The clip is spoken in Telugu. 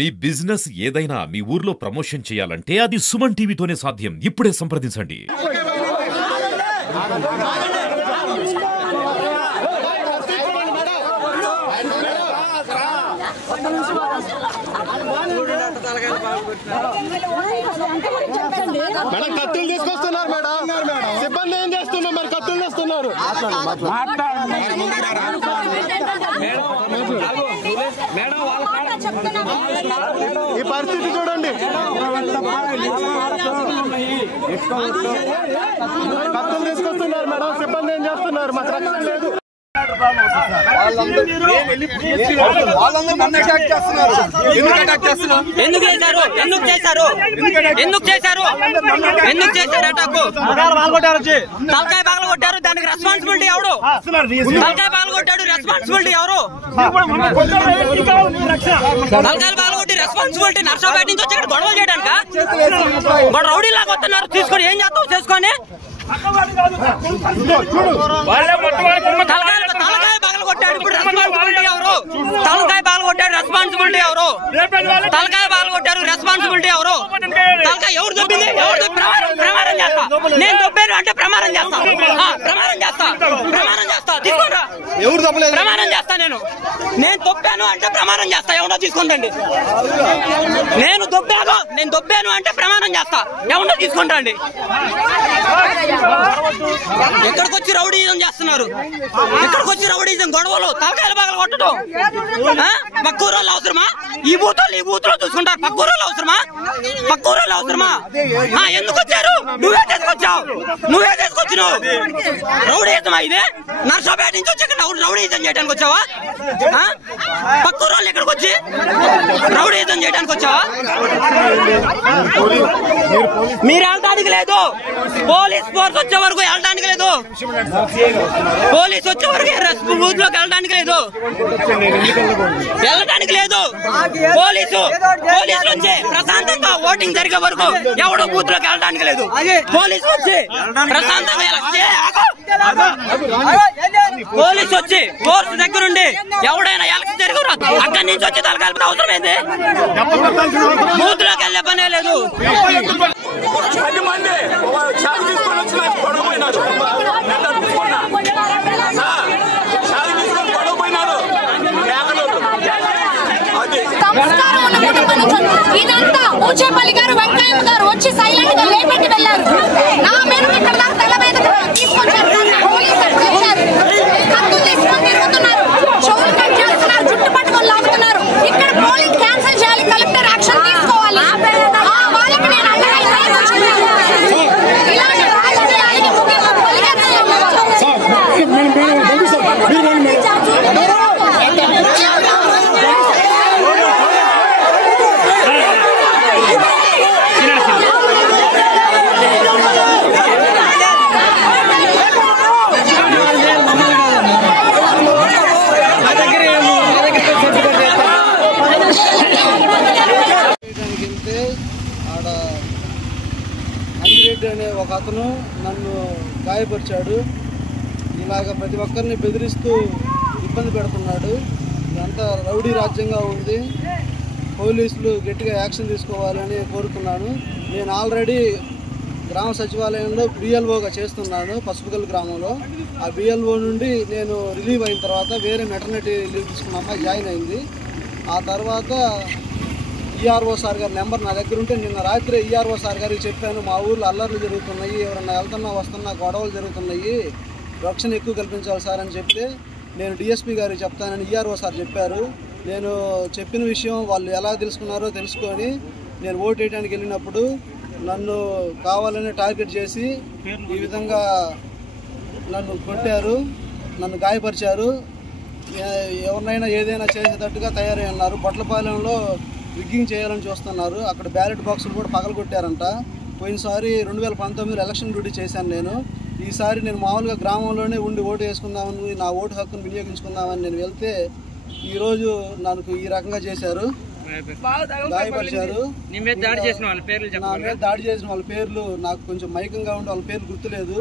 మీ బిజినెస్ ఏదైనా మీ ఊర్లో ప్రమోషన్ చేయాలంటే అది సుమన్ టీవీతోనే సాధ్యం. ఇప్పుడే సంప్రదించండి. మేడం కత్తులు తీసుకొస్తున్నారు మేడం. సిబ్బంది ఏం చేస్తున్నారు? మరి కత్తులు తెస్తున్నారు. ఈ పరిస్థితి చూడండి. కత్తులు తీసుకొస్తున్నారు మేడం. సిబ్బంది ఏం చేస్తున్నారు? మాకు రక్షణ లేదు. ఎందుకు చేశారు తలకాయ పగల కొట్టారు. దానికి రెస్పాన్సిబిలిటీ ఎవరు? తలకాయ పగల కొట్టాడు, రెస్పాన్సిబిలిటీ ఎవరు? తలకాయలు పగల కొట్టి రెస్పాన్సిబిలిటీ నర్సాపేట నుంచి వచ్చి ఇక్కడ గొడవలు చేయడానిక? రౌడీ లాగా వస్తున్నారు. తీసుకొని ఏం చేస్తావు చేసుకొని? తలకాయ పగల కొట్టాడు. ఇప్పుడు రెస్పాన్సిబిలిటీ ఎవరు? తలకాయ పగల కొట్టాడు, రెస్పాన్సిబిలిటీ ఎవరు? తలకాయ పగల కొట్టారు, రెస్పాన్సిబిలిటీ ఎవరు? తలకాయ ఎవరు దొబ్బింది? ప్రమాణం చేస్తా. నేను దొబ్బాను అంటే ప్రమాణం చేస్తా. తీసుకోరా. ప్రమాణం చేస్తా. నేను దొబ్బాను అంటే ప్రమాణం చేస్తా. ఎవరో తీసుకుంటండి. నేను దొబ్బాను అంటే ప్రమాణం చేస్తా. ఎవరో తీసుకుంటండి. ఎక్కడికి వచ్చి రౌడీజం చేస్తున్నారు? ఎక్కడికి వచ్చి రౌడీజం గొడవలు, తలకాయలు పగల కొట్టడం. పక్కూరోళ్ళు అవసరమా? ఈ బూతులో చూసుకుంటారు. పక్కూరోళ్ళు అవసరమా? ఎందుకు వచ్చారు? నువ్వే తీసుకొచ్చినావు. రౌడీజం ఇదే? నర్సాపేట నుంచి వచ్చి రౌడీజం చేయడానికి వచ్చావా? పక్కూరోళ్ళు ఎక్కడికి వచ్చి రౌడీజం చేయడానికి వచ్చావా? మీరు వెళ్ళడానికి లేదు. పోలీస్ ఫోర్స్ వచ్చే వరకు వెళ్ళడానికి లేదు. పోలీసు వచ్చే వరకు బూత్ లోకి వెళ్ళడానికి లేదు. పోలీసులు వచ్చి ప్రశాంతంగా ఓటింగ్ జరిగే వరకు ఎవడో బూత్ లోకి వెళ్ళడానికి లేదు. పోలీసు వచ్చి ప్రశాంతంగా పోలీసు వచ్చి ఫోర్స్ దగ్గరుండి ఎవడైనా ఎలక్షన్ జరిగే అక్కడి నుంచి వచ్చి తలకాల్సిన అవసరం ఏంటి? బూత్ లోకి వెళ్ళే పనే లేదు. ఇదంతా ఊచేపల్లి గారు, వెంకయ్య గారు వచ్చి సైలెంట్ గా లేపెట్టి వెళ్లారు. నా మీద ఇక్కడ తల మీద తీసుకొచ్చారు. కత్తులు తీసుకొని తిరుగుతున్నారు. చెవులు కట్ చేస్తున్నారు. జుట్టు పట్టుకొని లాగుతున్నారు. ఇక్కడ పోలింగ్ క్యాన్సిల్ చేయాలి. కలెక్టర్ యాక్షన్ తీసుకోవాలి. వాళ్ళకి నేను ఇలాంటి రాజకీయాలకి అనే ఒక అతను నన్ను గాయపరిచాడు. ఇలాగ ప్రతి ఒక్కరిని బెదిరిస్తూ ఇబ్బంది పెడుతున్నాడు. ఇదంతా రౌడీ రాజ్యంగా ఉంది. పోలీసులు గట్టిగా యాక్షన్ తీసుకోవాలని కోరుతున్నాను. నేను ఆల్రెడీ గ్రామ సచివాలయంలో బిఎల్ఓగా చేస్తున్నాను పసుపుగల్ గ్రామంలో. ఆ బిఎల్ఓ నుండి నేను రిలీవ్ అయిన తర్వాత వేరే మెటర్నిటీ లీవ్ తీసుకున్న అమ్మాయి జాయిన్ అయింది. ఆ తర్వాత ఈఆర్ఓ సార్ గారి నెంబర్ నా దగ్గర ఉంటే నిన్న రాత్రి ఈఆర్ఓ సార్ గారికి చెప్పాను, మా ఊర్లో అల్లర్లు జరుగుతున్నాయి, ఎవరన్నా వెళ్తున్నా వస్తున్నా గొడవలు జరుగుతున్నాయి, రక్షణ ఎక్కువ కల్పించాలి సార్ అని చెప్తే నేను డిఎస్పీ గారికి చెప్తానని ఈఆర్ఓ సార్ చెప్పారు. నేను చెప్పిన విషయం వాళ్ళు ఎలా తెలుసుకున్నారో తెలుసుకొని నేను ఓటు వేయడానికి వెళ్ళినప్పుడు నన్ను కావాలని టార్గెట్ చేసి ఈ విధంగా నన్ను కొట్టారు, నన్ను గాయపరిచారు. ఎవరినైనా ఏదైనా చేసేటట్టుగా తయారై ఉన్నారు. బొట్లపాలెంలో రిగ్గింగ్ చేయాలని చూస్తున్నారు. అక్కడ బ్యాలెట్ బాక్సులు కూడా పగలగొట్టారంట. పోయినసారి 2019 ఎలక్షన్ డ్యూటీ చేశాను నేను. ఈసారి నేను మామూలుగా గ్రామంలోనే ఉండి ఓటు వేసుకుందామని, నా ఓటు హక్కును వినియోగించుకుందామని నేను వెళ్తే ఈరోజు నాకు ఈ రకంగా చేశారు, గాయపరిచారు. నా మీద దాడి చేసిన వాళ్ళ పేర్లు నాకు కొంచెం మైకంగా ఉండి వాళ్ళ పేర్లు గుర్తులేదు.